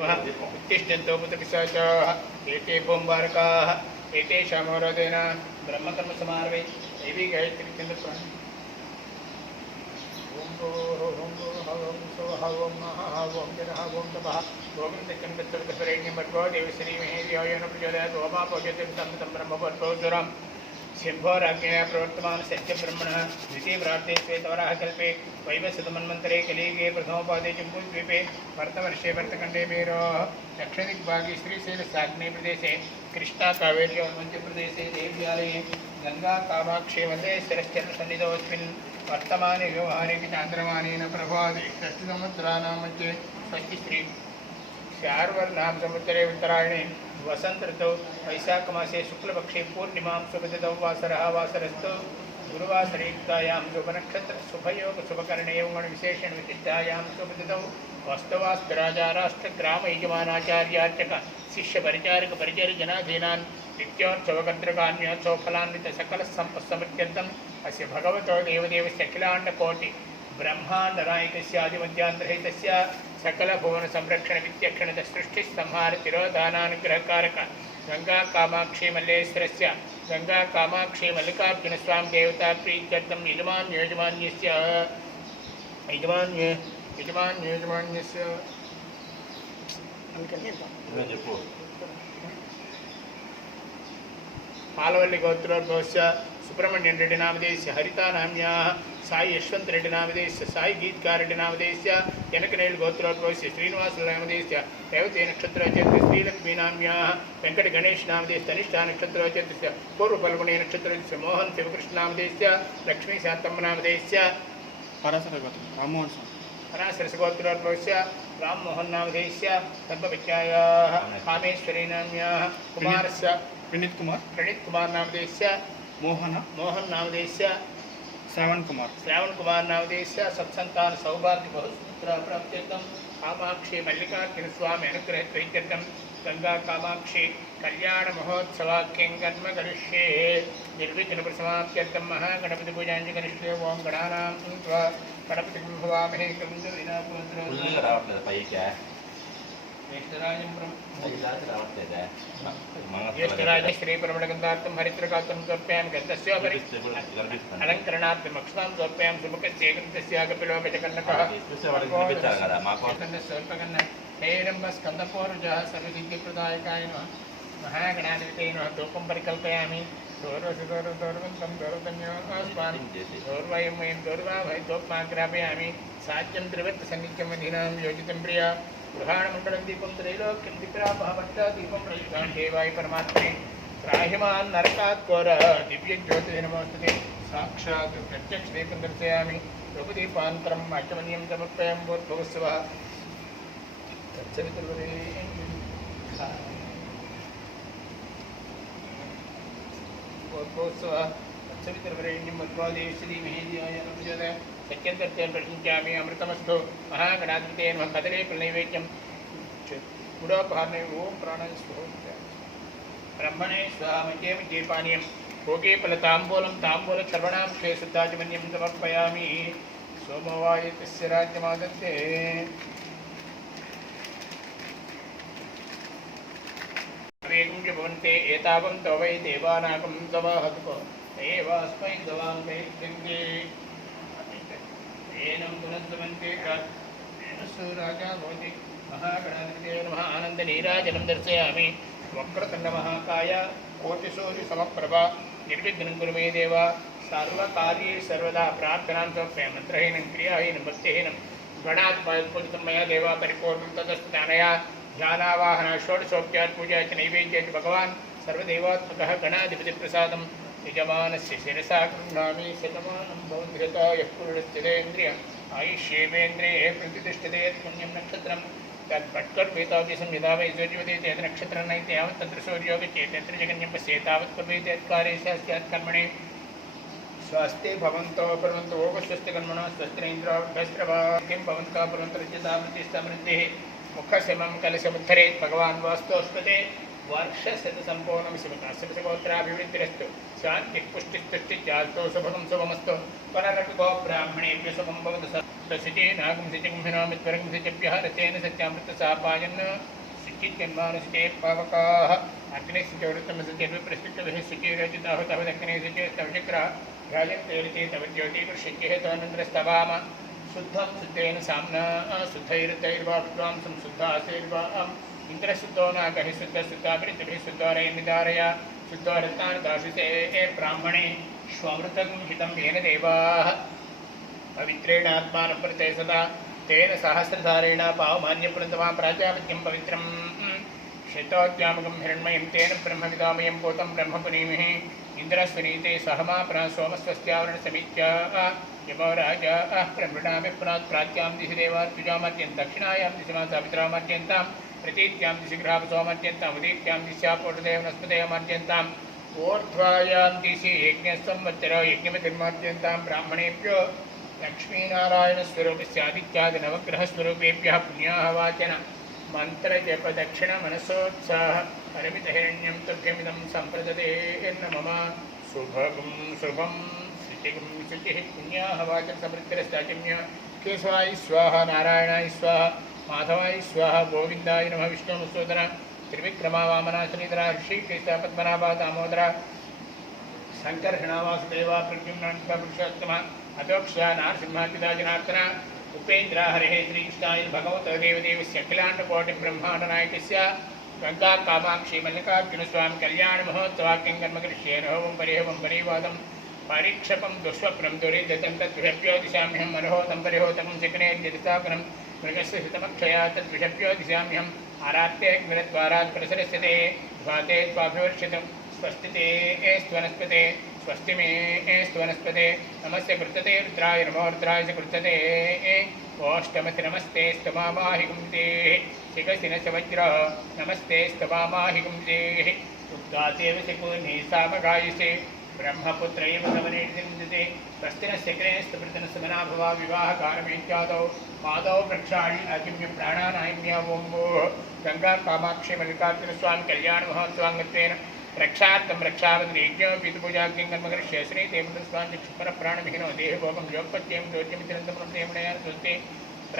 नमः उत्तिष्ठन्तो भूतपिशाचाः एते भूम्बारकाः एतेषामोरोधेन ब्रह्मकर्मसमारभे दैवी गायत्री चन्द्रप्राण ओम ओम सोहा ओम महा ओम जनः ओम तपः ओम चन्द्रचन्द्ररेण्यं भर्गो देवश्री महेन्द्रियो न प्रचोदयात् ओमापोषयति तं ब्रह्मभर्गोदरम् सिंहोराज्ञया प्रवर्तमान सत्यब्रह्मणः द्वितीय प्रार्थे श्वेतवराह कल्पे वैवस्वतमन्वन्तरे कलियुगे प्रथमोपादे जम्बूद्वीपे भरतवर्षे भरतखण्डे मेरोः दक्षिणदिग्भागे श्रीशैलसाग्नेय प्रदेशे कृष्णा कावेरी मध्यप्रदेशे देव्यालये गंगा कामाक्षे वन्दे शिरश्चरणसन्निधोऽस्मिन् वर्तमाने व्यवहारे चान्द्रमानेन प्रभाते षष्ठसंवत्सराणां मध्ये षष्ठिश्री शार्वर्नाम संवत्सरे उत्तरायणे वसंत ऋतौ वैशाख मासे शुक्लपक्षे पूर्णिमां शुभतिथौ वासरः वासरस्तु गुरुवासरयुक्तायां शुभनक्षत्र शुभयोग शुभकरणे गुणविशेषण विशिष्टायां शुभतिथौ वास्तवास्तराजा राष्ट्रग्राम यजमानाचार्यार्चक शिष्य परिचारक परिचर जनाधीनान् नित्योत्सवकर्तृकान्योत्सव फलान्वित सकल संपत्समृत्यन्तम् अस्य भगवतो देवदेवस्य अखिलाण्डकोटि ब्रह्मांड नायकस्यादिमध्यान्तरहितस्य सकल भुवन संरक्षण वित्यक्षणत सृष्टि संहार तिरोधानानुग्रहकारक गंगा कामाक्षी मल्लेश्वरस्य गंगा कामाक्षी मल्लिकार्जुन स्वामी देवता प्रीत्यर्थं यजमान्यस्य पालवल्ली गोत्रोद्भवस्य सुब्रह्मण्यन रेड्डी नामधेयस्य हरिता नाम्याः साई यशवंत रेड्डी नामधेयस्य साई गीतकार रेड्डी नामधेयस्य जनकनेल गोत्रोद्भवस्य श्रीनिवास नामधेयस्य रेवती नक्षत्राचार्य श्रीलक्ष्मी नाम्याः वेंकट गणेश नामधेयस्य तनिष्ठा नक्षत्राचार्यस्य पूर्व फल्गुणी नक्षत्राचार्यस्य मोहन शिवकृष्ण नामधेयस्य लक्ष्मी शांतम्म नामधेयस्य पराशर गोत्रोद्भवस्य राममोहन नामधेयस्य सर्वविद्यायाः कामेश्वरी नाम्याः कुमारस्य प्रणीत कुमार नामधेयस्य मोहन नामधेयस्य श्रावण कुमार नामधेयस्य सत्संतान सौभाग्य बहुपुत्र प्राप्त्यर्थं कामाक्षी मल्लिकार्जुन स्वामी अनुग्रहत्वैत्यर्थं गंगा कामाक्षी कल्याण महोत्सवाख्यं कर्म करिष्ये निर्विघ्न परिसमाप्त्यर्थं महागणपति पूजाञ्च करिष्ये ओं गणानां त्वा गणपतिं भवामहे कविं ज्येष्ठराज श्री परमणगंधार्थं हरिद्रकातं समर्पयामि गन्धस्योपरि अलङ्करणार्थं अक्षतां समर्पयामि सुमुखस्य ग्रन्थस्याकपिलोपचकन्नकः स्कन्दपूर्वजः सर्वसिद्धिप्रदायकाय नमः महागणाधिपतये नमः धूपं परिकल्पयामि दौर्वन्तं दौर्वन्योस्मान् दौर्वयं वयं दौर्वाभय धूपमाग्रापयामि साज्यं त्रिवृत्तसन्नित्यं मदीनां योजितं प्रिया गृहाणमण्डलं दीपं त्रैलोक्यं दीपरापहभट्टा दीपं प्रयुक्तां देवाय परमात्मने त्राहिमान् नरकात् घोरः दिव्यज्योतिषे नमोस्तुते साक्षात् प्रत्यक्षदीपं दर्शयामि रूपदीपान्तरम् आचमनीयं समर्पयामि भूर्भुवस्सुवः सवितुर्वरेण्यं मध्वादेवश्रीमहेन्द्रियाय नमः सत्यन्तर्त्यं प्रशिञ्चामि अमृतमस्तु महागणाधिपतये नमः कदले प्रनैवेद्यं गुडोपहारणे ओं प्राणाय स्वाहा ब्रह्मणे स्वाहा मध्ये मध्ये पानीयं भोगे फलताम्बूलं ताम्बूलसर्वणां शुद्धाचमन्यं समर्पयामि सोमवाय तस्य राज्यमादत्ते वेगं च भवन्ते एतावन्तो वै देवानागं सवाहतुको एवास्मै सवां वैद्यङ्गे एनं पुनस्समन्ते राजा भवति महागणाधिपतये नमः आनन्दनीराजनं दर्शयामि वक्रतुण्डमहाकाय कोटिसूर्यसमप्रभा निर्विघ्नं कुरु मे देव सर्वकार्ये सर्वदा प्रार्थनां समर्पयामि मन्त्रहीनं क्रियाहीनं भक्तिहीनं गणात्पूजितं मया देव परिपूर्णं तदस्तु दानया ध्यानावाहन षोडशोपचार पूजा च नैवेद्य च भगवान् सर्वदेवात्मकः गणाधिपतिप्रसादं यजमानस्य शिरसा गृह्णामि शतमानं भवद्भृता यः पुरुषस्थितेन्द्रिय आयुष्येवेन्द्रिये प्रतिष्ठते पुण्यं नक्षत्रं तद्भट्कर्पेतादिसंहिता वै सूर्योदयते यत् नक्षत्रं नैते यावत् तत्र सूर्यो गच्छेत् यत्र जगन्यं पश्येत् तावत् कुर्वेत् यत्कार्ये स्यात् कर्मणि स्वास्ते भवन्तो कुर्वन्तु ओगस्वस्तिकर्मणः स्वस्तिरेन्द्राभ्यस्त्रवाक्यं भवन्तः कुर्वन्तु रज्यतामृतिस्तमृद्धिः मुखशमं कलशमुद्धरेत् भगवान् वास्तोस्पते वर्षशतसम्पूर्णं शिवकाश्यपगोत्राभिवृद्धिरस्तु शान्तिः पुष्टिस्तुष्टिश्चास्तु शुभं शुभमस्तु पुनरपि ब्राह्मणेभ्यः शुभं भवतु ससिचे नागं सिचिगुंहिनामित्वरं सिचभ्यः रचेन सत्यामृतसापायन् सिचित्यन्मानसिचे पावकाः अग्ने सिचवृत्तमसिचेर्विप्रसिद्धभिः सिचिरचिताहुतः दक्षिणे सिचे तवचक्रा राजन्तेरिते तव ज्योतिर्षिचिः तवनन्द्रस्तवाम शुद्धं शुद्धेन साम्ना शुद्धैर्तैर्वाक्त्वांसं शुद्धासेर्वाम् इंद्रशुद्धो नागः शुद्धशुद्धाभिरितिभिः शुद्धोरयन्निधारया शुद्धो रत्नान् दाशिते ब्राह्मणे श्वमृतं हितं येन देवाः पवित्रेण आत्मानं प्रते सदा तेन सहस्रधारेण पावमान्यपुरन्दमां प्राजापत्यं पवित्रं शतोद्यामकं हिरण्मयं तेन ब्रह्मविदामयं भूतं ब्रह्मपुनीमिः इन्द्रस्वनीते सहमा पुनः सोमस्वस्त्यावरणसमीत्या यमो राजा ब्रह्मणामि पुनः प्राच्यां दिशि देवार्जुजामत्यं दक्षिणायां दिशि मा सावित्रामत्यन्तां प्रतीत्यां दिशि गृहापसोमत्यन्ताम् उदीत्यां दिश्या पोषदेवनस्पदयमत्यन्ताम् ऊर्ध्वायां दिशि यज्ञसंवत्सरो यज्ञमतिर्मत्यन्तां ब्राह्मणेभ्यो लक्ष्मीनारायणस्वरूपस्यादित्यादिनवग्रहस्वरूपेभ्यः पुण्याः वाचन मन्त्रजपदक्षिणमनसोत्साह परिमितहिरण्यं तुभ्यमिदं सम्प्रददे मम शुभगं शुभं शुचिगं शुचिः पुण्याः वाचन समृद्धिरस्ताचिम्य केशवाय स्वाहा नारायणाय स्वाहा माधवाय स्वाहा गोविन्दाय नमः विष्णुमसूदन त्रिविक्रमा वामना श्रीधरा ऋषिकेश पद्मनाभा दामोदर शङ्कर्षणा वासुदेवा प्रद्युम्नान्विता पुरुषोत्तम अधोक्षा नारसिंहादिता जनार्दन उपेन्द्र हरेः श्रीकृष्णाय भगवत देवदेवस्य अखिलाण्डकोटिब्रह्माण्डनायकस्य गङ्गा कामाक्षी मल्लिकार्जुनस्वामी कल्याणमहोत्सवाख्यं कर्म करिष्ये नहोमं परिहोमं परिवादं पारीक्षपं दुष्वप्नं दुरिदतं तद्विषभ्यो दिशाम्यहं मनोहोतं परिहोतं शक्ने यदितापनं मृगस्य हितमक्षया तद्विषभ्यो दिशाम्यहम् आरात्ये ग्रहद्वारात् प्रसरस्यते भाते स्वाभिवर्षितं स्वस्तिते स्वनस्पते स्वस्ति मे स्तवनस्पते नमस्य कृतते रुद्राय नमो रुद्राय च कृतते ओष्टमसि नमस्ते स्तमामाहिगुंते शिखसिनस्य वज्र नमस्ते स्तमामाहिगुंतेः उद्गातेव शिकुर्नि सामगायसे ब्रह्मपुत्र एव गमनेर्दिन्दते स्वस्तिनस्य क्रेस्तपृतनस्य मनाभवा विवाहकारमेत्यादौ पादौ वृक्षाणि अकिम्य प्राणानायम्या ओं गंगा कामाक्षी मल्लिकार्जुनस्वामी कल्याणमहोत्सवाङ्गत्वेन रक्षार्थं रक्षावद्रीज्ञो पीतपूजाख्यं कर्मकरिष्ये श्रीदेवस्वामी क्षुपरप्राणविहीनो देहभोगं योगपत्यं ज्योतिमितिरन्तपुरं देवनया स्वस्ति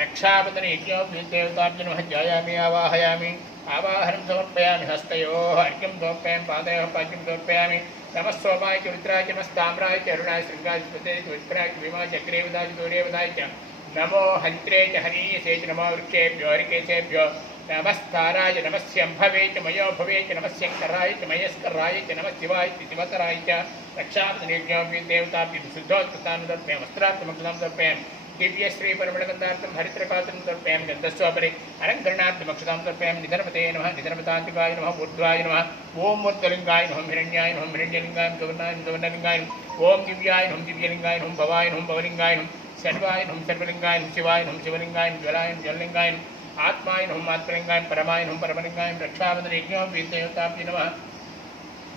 रक्षावदनयज्ञो देवताभ्यो ध्यायामि आवाहयामि आवाहनं समर्पयामि हस्तयोः अर्घ्यं समर्पयामि पादयोः पाद्यं समर्पयामि नमः सोमाय च रुद्राय च नमस्ताम्राय च अरुणाय शृङ्गाय च पते च विक्राय च भीमाय च अग्रेवदाय च दूरेवदाय च नमो हन्त्रे च हरीयसे च नमो वृक्षेभ्यो हरिकेशेभ्यो नमस्काराय नमस्यंभवे च मयो भवे च नमस्यङ्कराय च मयस्कराय च नमः शिवाय च शिवतराय च रक्षावदनेभ्यो देवताभ्यो शुद्धोत्कृतान् समर्पयामि वस्त्रार्थमग्नं समर्पयामि दिव्यश्री परमणगन्धार्थं हरित्रकात्रं समर्पयामि गन्धस्वापरे अलङ्करणार्थमक्षतां समर्पयामि निधनपते नमः निधनपतान्तिकाय नमः ऊर्ध्वाय नमः ॐ मूर्धलिङ्गाय नमः हिरण्याय नमः हिरण्यलिङ्गाय सुवर्णाय सुवर्णलिङ्गाय ॐ दिव्याय नमः दिव्यलिङ्गाय नमः भवाय नमः भवलिङ्गाय नमः सर्वाय नमः सर्वलिङ्गाय नमः शिवाय नमः शिवलिङ्गाय ज्वलाय ज्वललिङ्गाय आत्माय नमः आत्मलिङ्गाय परमाय नमः परमलिङ्गाय रक्षावदनेभ्यो देवताभ्यो नमः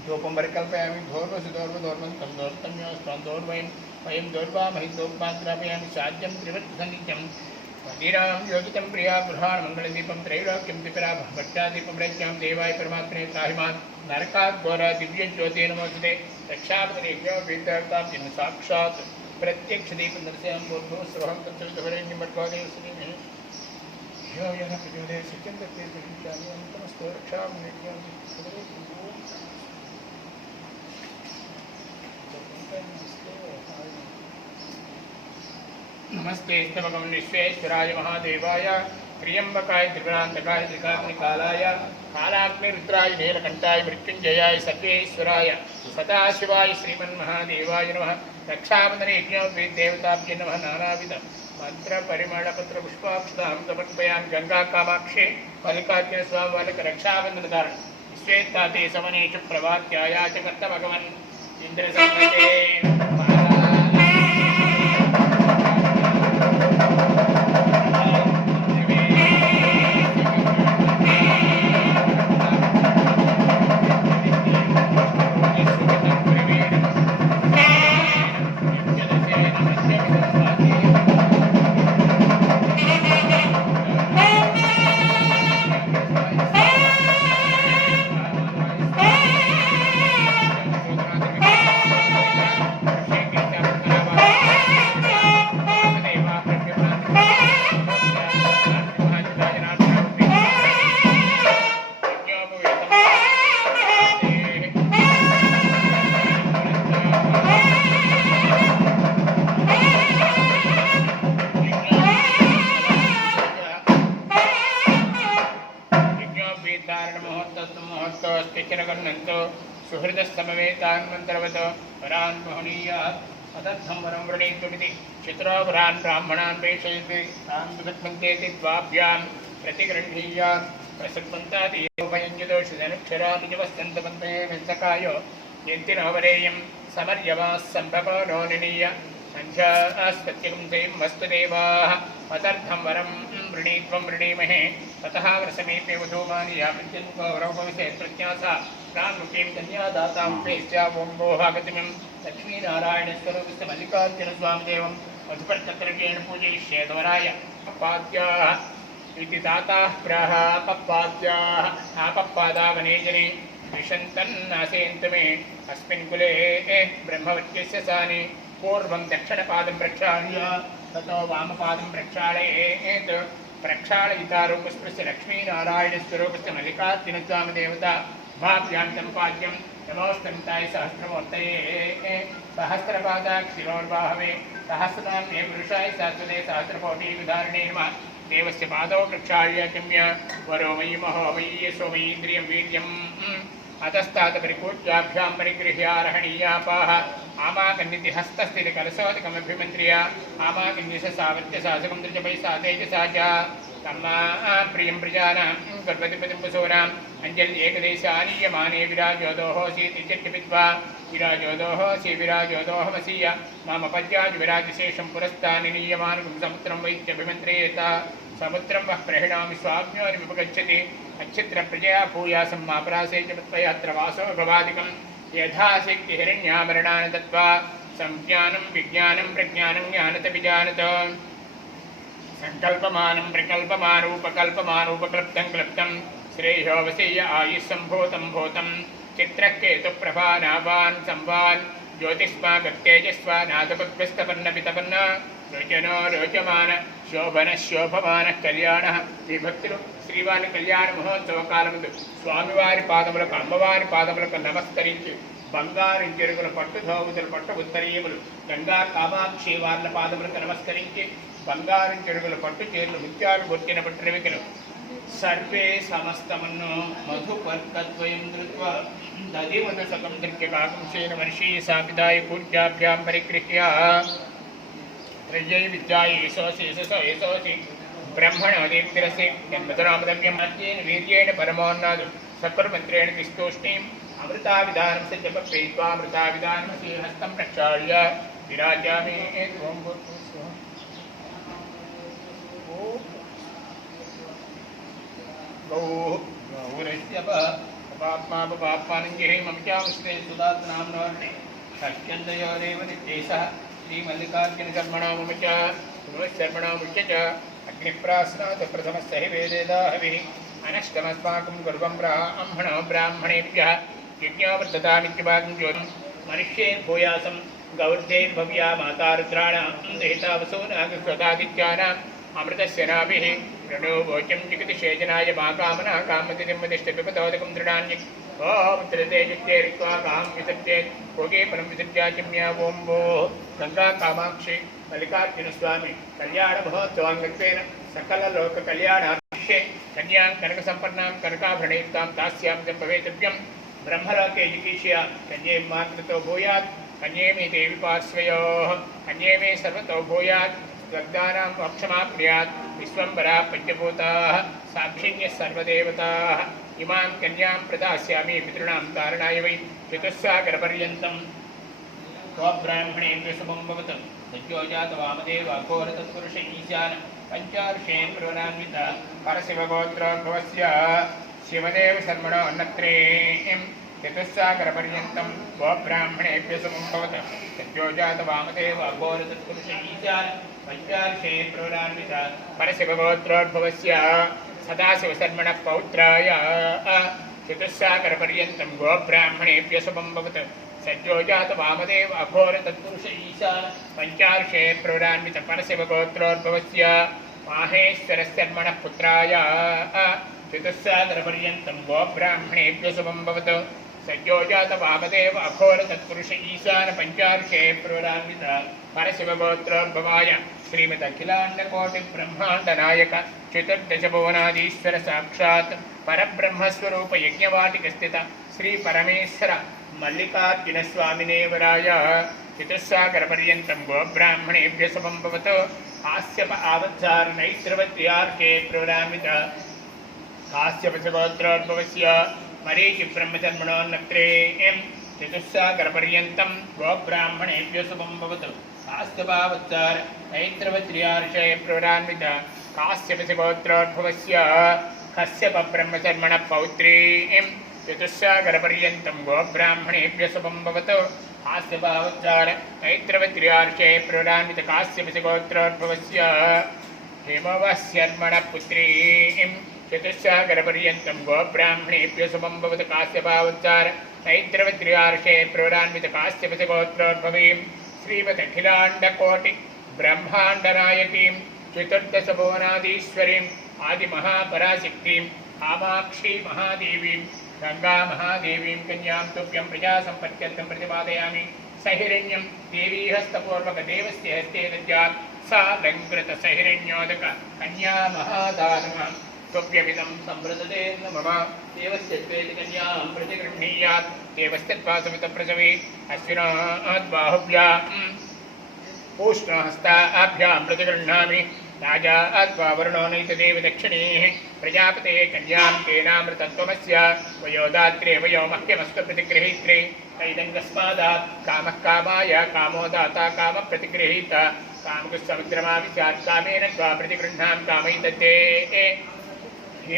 धूपं परिकल्पयामि धोर्वसुधोर्वधोर्वन्तं दोर्तम्योस्त्वं दोर्वयं वयं दोर्वामहिन्दोपाग्रापयामि साध्यं त्रिवृत्तसन्नित्यं मदिरां योगितं प्रिया गृहाणमङ्गलदीपं त्रैलोक्यं त्रिपुरा भट्टादीपं रज्ञां देवाय परमात्मने त्राहिमान् नरकात् घोरा दिव्यज्योते नमोस्तुते रक्षावदनेभ्यो देवताभ्यो साक्षात् प्रत्यक्षदीपं दर्शयामि बोधो स्वहं तत्सवितुर्वरेण्यमर्गोदेवश्रीमहि यो यः प्रचोदये सत्यं तत्ते प्रतीक्षामि अन्तमस्तो रक्षावदनेभ्यो नमस्ते स्तवगं विश्वेश्वराय महादेवाय त्र्यंबकाय त्रिपुरान्तकाय त्रिकाग्निकालाय कालाग्निरुद्राय नीलकण्ठाय मृत्युञ्जयाय सर्वेश्वराय सदाशिवाय श्रीमन्महादेवाय नमः रक्षाबन्धनेभ्यो देवताभ्यो नमः नानाविध मन्त्रपरिमळपत्रपुष्पाक्षतां समर्पयामि गङ्गा कामाक्षे मल्लिकार्जुनस्वामी रक्षाबन्धनधारण विश्वेत्ताते समनेषु प्रभात्याय च कर्त भगवन् इन्द्रसंहिते धारण मुहूर्तस्तु मुहूर्तोस्तिचिरगन्नन्तो सुहृदस्तमवेतान्मन्त्रवत् वरान् मोहनीयात् अदर्थं वरं वृणीत्वमिति चतुरावरान् ब्राह्मणान् प्रेषयति तान् विभक्मन्तेति द्वाभ्यां प्रतिगृह्णीयान् प्रसक्मन्तादियोपयञ्जदोषधनुक्षरादिजवस्तन्तवन्तये विस्तकायो यन्तिनोवरेयं समर्यवाः सम्भवो नो निनीय सञ्ध्यास्पत्यं दें वस्तु देवाः अतर्थं वरं वृणीत्वं वृणीमहे ततः वृषमीपे वधूमानि यावत्यं गौरवभविष्यत् प्रत्यासा प्राङ्मुखीं कन्यादातां प्रेस्या वोम्बोहागतिमिं लक्ष्मीनारायणस्वरूपस्य मल्लिकार्जुनस्वामिदेवं मधुपर्तक्रमेण पूजयिष्येद्वराय अपपाद्याः इति दाताः प्राह अपपाद्याः आपप्पादावने जने विशन्तन्नासेन्तु मे अस्मिन् कुले ब्रह्मवत्यस्य सानि पूर्वं दक्षिणपादं प्रक्षाल्य ततो वामपादं प्रक्षालयेत् प्रक्षालयिता रूपस्पृश्य लक्ष्मीनारायणस्वरूपस्य मल्लिकार्जुनस्वामिदेवता भाव्यां सम्पाद्यं नमोस्तन्ताय सहस्रमूर्तये सहस्रपादाक्षिरोर्बाहवे सहस्रनाम्ने पुरुषाय शाश्वते सहस्रकोटिविधारिणे नमः देवस्य पादौ प्रक्षाल्य किम्य वरो मयि महो मयि यशो मयीन्द्रियं वीर्यम् अतस्तात् परिपूज्याभ्यां परिगृह्यारहणीयापाः आमाकन्निधि हस्तस्थितिकलशोदकमभिमन्त्र्य आमाकन्निशसावत्यसासकं दृजपैसा तेजसा च तम्मा प्रियं प्रजानां गर्भतिपतिं पशूनाम् अञ्जल्येकदेशानीयमाने विराजोदोहोऽसीति चिट्टिपित्वा विराजोदोहोऽसि विराजोदोहमसीय मामपद्याजविराजशेषं पुरस्तानिनीयमानं समुद्रं वैत्यभिमन्त्रेत समुद्रं वः प्रहेणामि स्वाप्नोरिमुपगच्छति अच्छित्रप्रजया भूयासं मापरासे च त्वयात्र वासो भवादिकं यथाशक्ति हिरण्याभरणानि दत्त्वा संज्ञानं विज्ञानं प्रज्ञानं ज्ञानतभिजानत संकल्पमानं प्रकल्पमानोपकल्पमानोपक्लृप्तं क्लृप्तं श्रेयो वसेय आयुस्सम्भूतं भूतं चित्रकेतुप्रभानावान् संवान् ज्योतिष्मा गत्तेजस्वा नादपद्भस्तपन्नपितपन्न रोचनो रोचमान शोभन शोभमान कल्याण विभक्తులు శ్రీవారి కళ్యాణ మహోత్సవ కాలముందు స్వామివారి పాదములకు అమ్మవారి పాదములకు నమస్కరించి బంగారు చెరుగుల పట్టు ధోవతుల పట్టు ఉత్తరీయములు గంగా కామాక్షి వార్ల పాదములకు నమస్కరించి బంగారు చెరుగుల పట్టు చీరలు ముత్యాలు బొట్టిన పట్టినవికలు సర్వే సమస్తమన్ను మధుపర్కద్వయం ధృత్వా దధివన సకం దృక్యకాకంశేన వర్షీ సాపిదాయ పూజ్యాభ్యాం పరిగృహ్య त्रय्यै विद्यायै यशोसि यशसो यशोसि ब्रह्मणोदीप्तिरसि जन्मतरामदव्यं मध्येन वीर्येण परमोन्नादु सत्कुर्मन्त्रेण तिष्ठोष्णीम् अमृताविधानं स जपप्रेत्वामृताविधानमसि हस्तं प्रक्षाल्य विराजामि त्वं गौरस्य पाप्मापपाप्मानञ्जहि मम चामुस्ते सुदात्नाम्नोर्णे सख्यन्दयोरेव नित्यैषः श्रीमल्लिकार्जुनशर्मणामुच पुनश्चर्मणामुच्च च अग्निप्रास्नात् प्रथमस्य हि वेदेदाहविः अनष्टमस्माकं गर्वं ब्राह्मणो ब्राह्मणेभ्यः यज्ञावर्धतामित्यभागं ज्योतिं मनुष्यैर्भूयासं गौर्धैर्भव्या माता रुद्राणां दहितावसूनागस्वतादित्यानाम् अमृतस्य नाभिः प्रणो वोचं जिगतिशेजनाय मा कामना कामतिनिम्मदिष्टपिपतोदकं दृढान्य ओम त्रितेजित्ते ऋत्वा कां विसर्जे भोगे फलं विसर्जाचिम्या ओं भो गंगा कामाक्षि मल्लिकार्जुनस्वामी कल्याण महोत्सवाङ्गत्वेन सकललोककल्याणार्थे कन्यां कनकसम्पन्नां कनकाभरणयुक्तां दास्यां भवेतव्यं ब्रह्मलोके जिगीष्य कन्ये मातृतो भूयात् कन्ये मे देवी पार्श्वयोः कन्ये मे सर्वतो भूयात् स्वर्गानां मोक्षमाप्नुयात् विश्वम्भरा पञ्चभूताः साक्षिण्यः सर्वदेवताः इमां कन्यां प्रदास्यामि पितॄणां तारणाय वै चतुस्सागरपर्यन्तं स्वब्राह्मणेभ्यः शुभं भवतु सज्जोजात वामदेव अघोर तत्पुरुष ईशान पञ्चार्षेण प्रवरान्वित परशिवगोत्रोद्भवस्य शिवदेव शर्मणो अन्नत्रेयं चतुस्सागरपर्यन्तं स्वब्राह्मणेभ्यः शुभं भवतु सज्जोजात वामदेव अघोर तत्पुरुष ईशान पञ्चार्षेण प्रवरान्वित परशिवगोत्रोद्भवस्य सदाशिवशर्मणः पौत्राय चतुस्सागरपर्यन्तं गोब्राह्मणेभ्यः शुभं भवतु सज्जोजात वामदेव अघोर तत्पुरुष ईशान पञ्चार्षे प्रवरान्वित परशिवगोत्रोद्भवस्य माहेश्वरशर्मणः पुत्राय चतुस्सागरपर्यन्तं गोब्राह्मणेभ्यः शुभं भवतु सज्जोजात वामदेव अघोर तत्पुरुष ईशान पञ्चार्षे प्रवरान्वित परशिवगोत्रोद्भवाय श्रीमदखिलाण्डकोटिब्रह्माण्डनायक चतुर्दशभुवनाधीश्वर साक्षात् परब्रह्मस्वरूप यज्ञवाटिकस्थित श्री परमेश्वर मल्लिकार्जुन स्वामिनेवराय चतुस्सागरपर्यन्तं गोब्राह्मणेभ्यः शुभं भवतु। काश्यप आवत्सार नैत्रवत्यार्के प्रवरामित काश्यपसगोत्रोद्भवस्य मरीचि ब्रह्मचर्मणोन्नत्रेयं चतुस्सागरपर्यन्तं गोब्राह्मणेभ्यः शुभं भवतु। काश्यपावत्सार नैत्रवत्यार्के प्रवरामित काश्यपसगोत्रोद्भवस्य कश्यप ब्रह्मचर्मणः पौत्रीं चतुस्सागरपर्यन्तं गोब्राह्मणेभ्यः शुभं भवतु। काश्यपावत्सार नैत्रवत्यार्षे प्रवरान्वित काश्यपसगोत्रोद्भवस्य हेमवशर्मणः पुत्रीं चतुस्सागरपर्यन्तं गोब्राह्मणेभ्यः शुभं भवतु। काश्यपावत्सार नैत्रवत्यार्षे प्रवरान्वित काश्यपसगोत्रोद्भवीं श्रीमदखिलाण्डकोटि ब्रह्माण्डनायकीं चतुर्दशभुवनाधीश्वरीं आदिमहापराशक्तिं कामाक्षी महादेवीं गंगा महादेवीं कन्यां तुभ्यं प्रजासम्पत्यर्थं प्रतिपादयामि। सहिरण्यं देवीहस्तपूर्वक देवस्य हस्ते दद्यात् सा लङ्कृतसहिरण्योदक कन्या महादानः तुभ्यमिदं संवृदते मम देवस्य त्वेति कन्यां प्रतिगृह्णीयात् देवस्य त्वासमितप्रसवे अश्विनाद्बाहुभ्यां पूष्णहस्ताभ्यां प्रतिगृह्णामि। राजा अथवा वरुणो नैतदेव दक्षिणेः प्रजापते कन्यां तेनामृतत्वमस्य वयोदात्रे वयो मह्यमस्तु प्रतिगृहीत्रे कैदङ्गस्मादात् कामः कामाय कामो दाता कामप्रतिगृहीत कामकुसमुद्रमाविशात् कामेन त्वा प्रतिगृह्णां कामैतते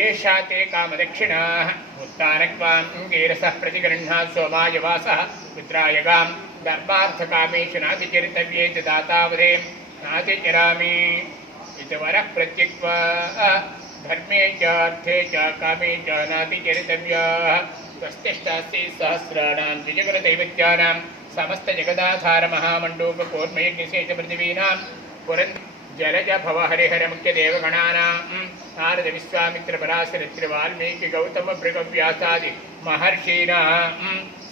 एषा ते कामदक्षिणाः उत्तानक्वां गेरसः प्रतिगृह्णात् सोमाय वासः पुत्राय गां धर्मार्थकामेषु नातिचरितव्ये च दातावधे नातिचरामि इतवरः प्रत्यक्त्वा धर्मे च अर्थे च कामे च नातिचरितव्याः स्वस्तिष्ठास्ति सहस्राणां द्विजगुणदैवत्यानां समस्तजगदाधारमहामण्डूककूर्मयज्ञशेष पृथिवीनां पुरन् जलज भव हरिहर मुख्यदेवगणानां नारद विश्वामित्र पराशरित्र वाल्मीकि गौतम भृगव्यासादि महर्षीणां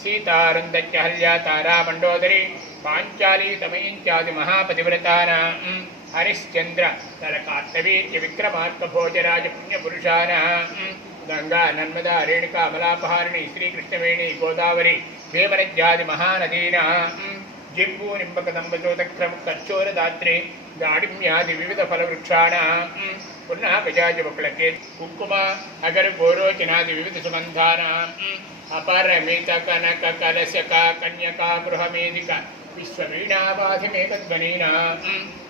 सीतारुन्दच्चहल्या तारा मण्डोदरी पाञ्चाली तमयञ्चादि महापतिव्रतानां हरिश्चंद्र तलकार्तवीर्य विक्रमार्कभोजराज पुण्यपुरुषाणां गंगा नर्मदा रेणुका मलापहारिणी श्रीकृष्णवेणी गोदावरी वेमनद्यादि महानदीनां जिम्बू निम्बकदम्बचोदक्रमुक्कच्चोरदात्रे दाडिम्यादि विविध फलवृक्षाणां पुनः गजाजवक्लके कुङ्कुम अगर गोरोचनादि विविध सुगन्धानां अपरमित कनक कलशका कन्यका गृहमेदिका विश्ववीणावाधिमेकध्वनीनां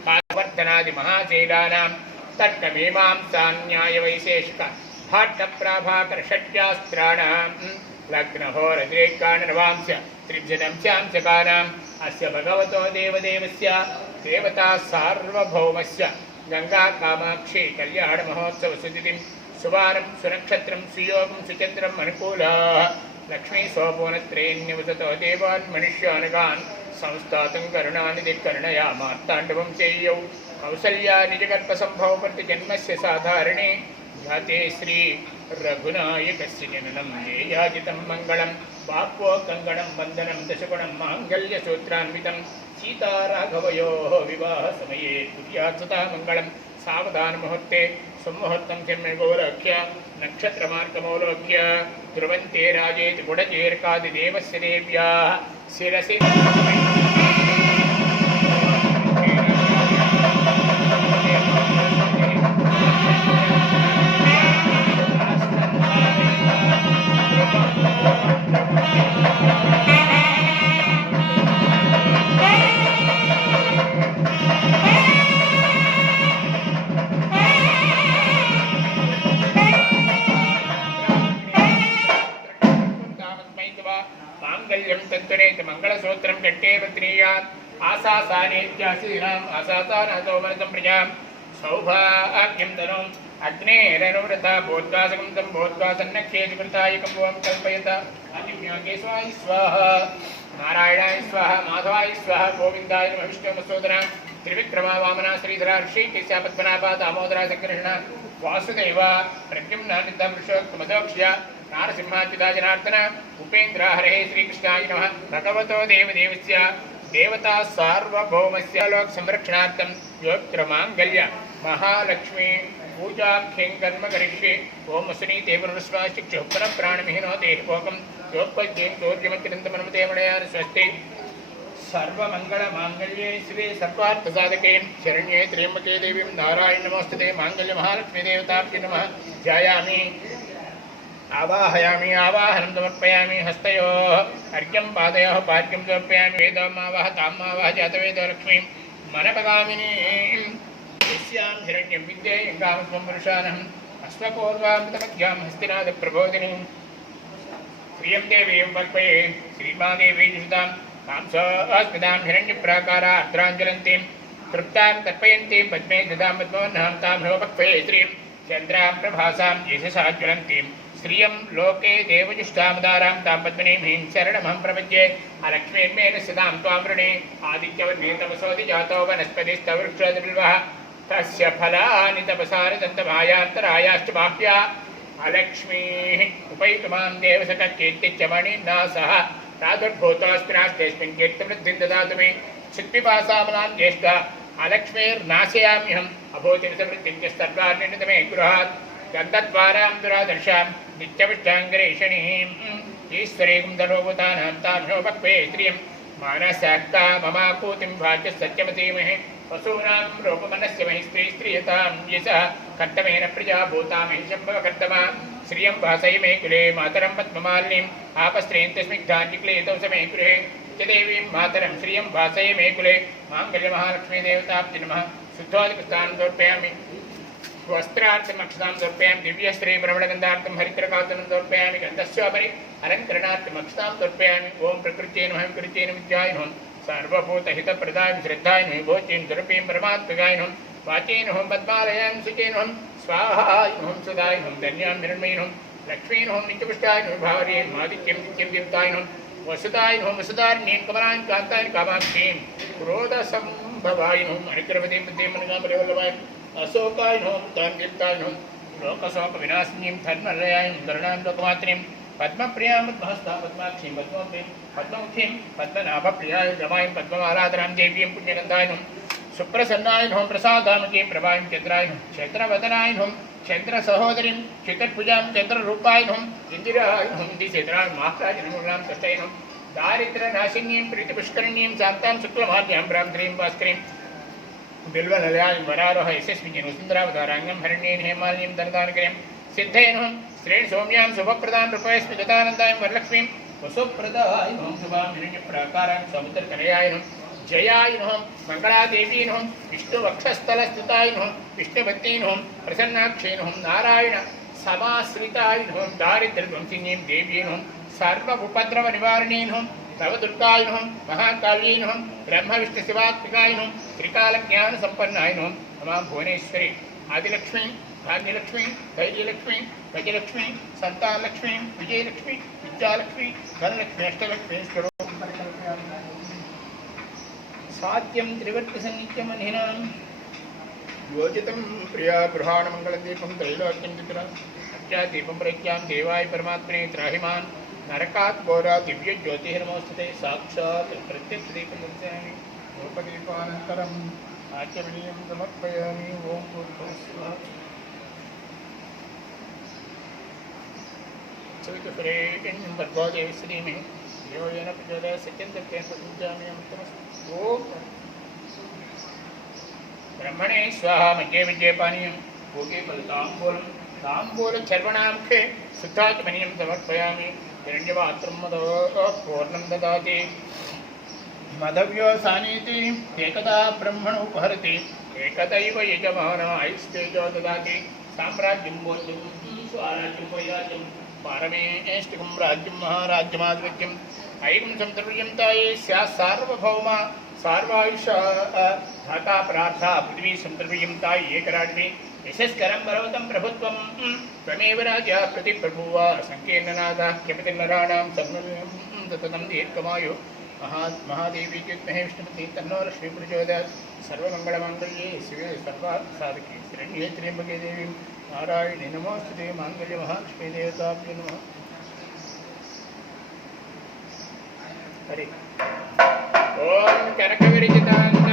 कावर्धनादि महाशैलानां तर्कमीमांसान्यायवैशेषिक भाट्टप्राभाकरषट्यास्त्राणां लग्नहोरद्रेकाणनवांश त्रिजनंशांशकानाम् अस्य भगवतो देवदेवस्य देवता सार्वभौमस्य गंगा कामाक्षी कल्याण महोत्सव सुदितिं सुवारं सुनक्षत्रं सुयोगं सुचन्द्रम् अनुकूलाः लक्ष्मी सोपोनत्रेण्यवसतो देवान् मनुष्यानगान् संस्थातं करुणानिधिः करुणया मार्ताण्डवं चेयौ कौसल्या निजगर्भसम्भव प्रतिजन्मस्य साधारणे जाते श्री रघुनायकस्य जननं येयाजितं मङ्गलं वाक्वो कङ्गणं वन्दनं दशगुणं माङ्गल्यसूत्रान्वितं सीताराघवयोः विवाहसमये तुर्यात्सुता मङ्गलं सावधानमुहूर्ते सुमुहूर्तं सम्यगोलोक्य नक्षत्रमार्गमोलोक्य ध्रुवन्ते राजेति गुडचेर्कादिदेवस्य देव्याः शिरसि मंगलसूत्रं कट्टे पत्नीयात् आशासानेत्यासीनाम् आशासानातोमनसं प्रजां सौभाग्यं तनुम् अग्नेरनुव्रता बोद्वासकं तं बोद्वासन्नख्येति कृतायकं वं कल्पयत अतिव्यागे स्वाहा नारायणाय स्वाहा माधवाय स्वाहा गोविन्दाय नमः विष्णुमसूदना त्रिविक्रमा वामना श्रीधरा ऋषिकेशा पद्मनाभा दामोदरा संकृष्ण वासुदेव प्रद्युम्न नित्यपुरुषोत्तमदोक्ष्य नारसिंहाच्युता जनार्दन उपेन्द्र हरे श्रीकृष्णाय नमः। भगवतो देवदेवस्य देवता सार्वभौमस्य लोक संरक्षणार्थं योत्र मांगल्य महालक्ष्मी पूजाख्यं कर्म करिष्ये ओम अस्नि देवरुस्वा शिक्षुः पुनः प्राणमिहिनो देहभोगं योपज्ञेन दोर्यमतिरन्तमनमते मणयान स्वस्ति सर्वमंगलमांगल्ये शिवे सर्वार्थसाधके शरण्ये त्र्यंबके देवीं नारायण नमोस्तुते मांगल्य महालक्ष्मी देवताभ्ये नमः ध्यायामि आवाहयामि आवाहनं समर्पयामि हस्तयोः अर्घ्यं पादयोः पार्घ्यं समर्पयामि वेदमावाह तामावाह जातवेदलक्ष्मीं मनपगामिनीं यस्यां हिरण्यं विद्ये गामत्वं पुरुषानहम् अश्वपूर्वामृतमध्यां हस्तिनादप्रबोधिनीं श्रियं देवीं वक्पये श्रीमादेवी जुषतां कांसस्मितां हिरण्यप्राकारा अर्द्राञ्जलन्तीं तृप्तां तर्पयन्तीं पद्मे ददां पद्मवह्नां तां नवपक्वये श्रीं चन्द्रां प्रभासां यशसाज्वलन्तीं श्रियं लोके देवजुष्टामदारां तां पद्मनीं शरणमहं प्रपद्ये अलक्ष्मीर्मेण सदां त्वां वृणे आदित्यवर्णे तपसोऽधि जातो वनस्पतिस्तवृक्षोऽधिबिल्वः तस्य फलानि तपसानि दन्तमायान्तरायाश्च बाह्या अलक्ष्मीः उपैतुमां देवसखकीर्तिश्च मणिना सह प्रादुर्भूतोऽस्मिनास्तेऽस्मिन् कीर्तिवृद्धिं ददातु मे चित्पिपासामलां ज्येष्ठा अलक्ष्मीर्नाशयाम्यहम् अभूतिरसवृत्तिं च सर्वान्निर्णितमे गृहात् गन्धद्वारां दुरादर्शां नित्यविष्टाङ्गरेषणीम् ईश्वरीं धनोभूतानां तां नोपक्वे श्रियं मानसाक्ता ममाकूतिं भाग्य सत्यमतीमहे वसूनां रूपमनस्य महि स्त्रीयतां यशः कर्तमेन प्रजा भूतामहि शम्भवकर्तमा श्रियं भासय मे कुले मातरं पद्ममालिनीम् आपस्त्रेन्तस्मिग्धान्तिक्लेतौ स मे गृहे देवीं मातरं श्रियं भासय मे कुले माङ्गल्यमहालक्ष्मीदेवताभ्ये नमः शुद्धोदकस्थानं समर्पयामि वस्त्रार्थम् अक्षतां समर्पयामि दिव्यश्रीभ्रमणगन्धार्थं हरिद्रकातनं समर्पयामि गन्धस्योपरि अलङ्करणार्थम् अक्षतां समर्पयामि ओं प्रकृत्यै नमः विकृत्यै नमः विद्याय नमः सर्वभूतहितप्रदाय श्रद्धाय नमः भोज्यं दुरपीं परमात्मकाय नमः वाचेय नमः पद्मालयां शुचेय नमः स्वाहाय नमः सुधाय नमः धन्यां निर्मयेय नमः लक्ष्मीय नमः नित्यपुष्टाय नमः भावर्ये आदित्यं नित्यं दीप्ताय नमः वसुदाय नमः वसुधारिणीं कमलां कान्ताय कामाक्षीं क्रोधसम्भवाय नमः अनिक्रमतीं बुद्धिं मनोकामलेवल्लभाय अशोकाय नमः तान्दीप्ताय नमः लोकशोकविनाशिनीं धर्मलयाय धरणां लोकमात्रीं पद्मप्रियां पद्महस्तां पद्माक्षीं पद्मप्रीं पद्ममुखीं पद्मनाभप्रियाय रमाय पद्ममालाधरां देवीं पुण्यगन्धाय नमः सुप्रसन्नाय नमः प्रसादामकीं प्रभां चन्द्राय नमः क्षेत्रवदनाय नमः चन्द्रसहोदरीं चित्रभुजां चन्द्ररूपाय नमः इन्दिराय नमः इन्दिचेत्राय महाराजनमूलां तस्यै नमः दारिद्र्यनाशिनीं प्रीतिपुष्करिणीं शान्तां शुक्लमाल्यां ब्राह्मणीं भास्करीं बिल्वलयां वरारोह यशस्विनीं वसुन्धरावताराङ्गं हरिण्येन हेमालिनीं धनदानकरीं सिद्धये नमः श्रेण सौम्यां शुभप्रदां रूपयस्मि गतानन्दाय वरलक्ष्मीं वसुप्रदाय नमः शुभां हिरण्यप्राकारां समुद्रतनयाय नमः जयाय नमः मंगलादेवी नमः विष्णुवक्षस्थलस्थिताय नमः विष्णुभक्त्यै नमः प्रसन्नाक्षै नमः नारायण समाश्रिताय नमः दारिद्र्यध्वंसिनीं देव्यै नमः सर्वोपद्रवनिवारिण्यै नमः नवदुर्गाय नमः महाकाल्यै नमः ब्रह्मविष्णुशिवात्मिकाय नमः त्रिकालज्ञानसम्पन्नाय नमः नमां भुवनेश्वरी आदिलक्ष्मी भाग्यलक्ष्मी धैर्यलक्ष्मी गजलक्ष्मी संतानलक्ष्मी विजयलक्ष्मी विद्यालक्ष्मी धनलक्ष्मी अष्टलक्ष्मी सात्यं त्रिवर्तिसन्नित्यमनिनां योजितं प्रिया गृहाणमङ्गलदीपं त्रैलोक्यं चित्रं दीपं प्रज्ञां देवाय परमात्मने त्राहिमान् नरकात् घोरा दिव्यज्योतिर्नमोस्तुते साक्षात् प्रत्यक्षदीपं दर्शयामि धूपदीपानन्तरम् आचमनीयं समर्पयामि ओं भूर्भुवः चवितुरेण्यं भर्गो देवस्य धीमहि धियो येन प्रचोदयात् सत्यं सत्येन प्रपूजयामि अमृतमस्तु ओं ब्रह्मणे स्वाहा मज्जे विद्ये पानीयं भोगे फलताम्बूलं ताम्बूलचर्वणामुखे शुद्धाचमनीयं समर्पयामि हिरण्यपात्रं मदो पूर्णं ददाति मदव्यो सानीति एकदा ब्रह्मणोपहरति एकदैव यजमानायस्तेजो ददाति साम्राज्यं भोज्यं स्वराज्यं वैराज्यं पारमेष्टिकं राज्यं महाराज्यमाधिपत्यम् ऐं संतर्यं ताये स्यात् सार्वभौमा सार्वायुषा धाता प्रार्था पृथ्वी संतर्यं ताये एकराज्ञी यशस्करं पर्वतं प्रभुत्वं त्वमेव राजा प्रतिप्रभुवा संकीर्णनाथः किमतिर्नराणां सततं दीर्घमायुः महादेवी विद्महे विष्णुपत्नी तन्नो लक्ष्मी प्रचोदयात् सर्वमङ्गलमाङ्गल्ये शिवे सर्वार्थसाधके शरण्ये त्र्यम्बके देवी नारायणे नमोस्तुते माङ्गल्ये महालक्ष्मी देवताभ्ये नमः हरि ओम कनकविरचिताङ्गं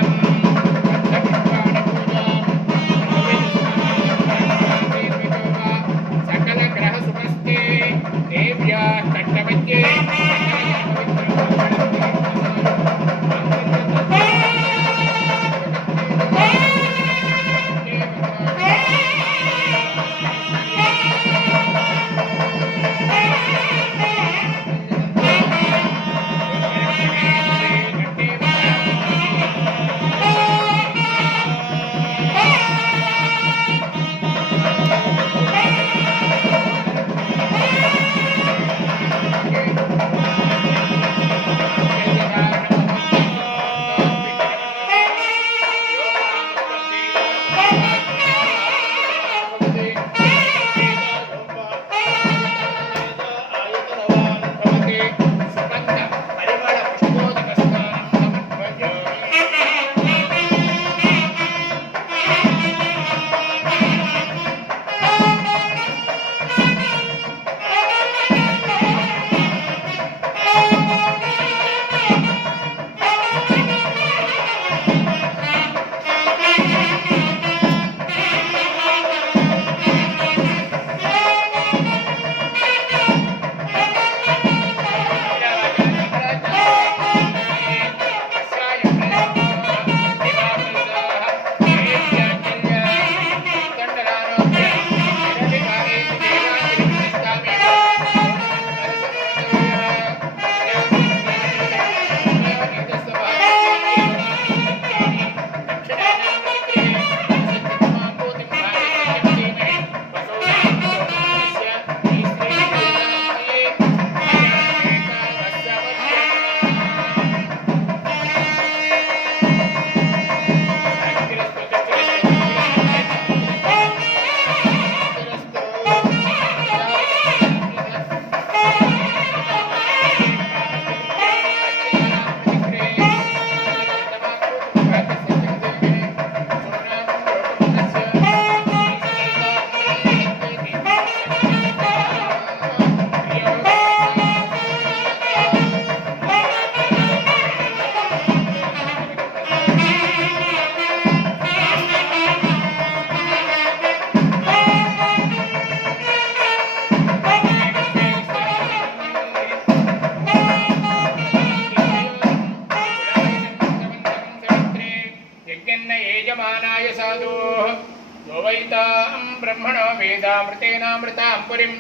ब्रह्मणो वेदामृतेनामृतां पुरीं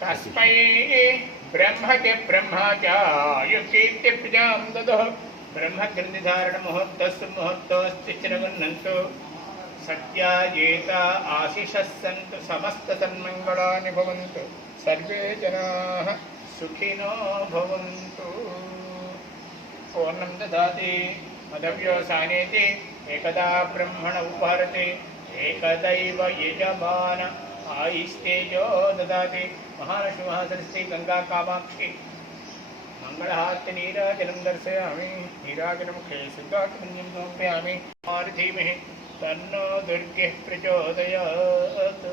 तस्मै ब्रह्मते ब्रह्मा च युक्तीत्यप्रजां ददुः ब्रह्मग्रन्थिधारणमुहूर्तस्सु मुहूर्तोश्चिरगुह्नन्तु सत्याजेता आशिषः सन्तु समस्तसन्मङ्गलानि भवन्तु सर्वे जनाः सुखिनो भवन्तु। पूर्णं ददाति मदव्योसानेति एकदा ब्रह्मण उपहरति एकदैव यजमान आयिस्तेजो ददाति। महालक्ष्मी महासरस्वती गंगा कामाक्षी मंगलहास्य नीराजनं दर्शयामि नीराजनमुखे सिद्धार्थपुण्यं समर्पयामि धीमहि तन्नो दुर्गे प्रचोदयात्।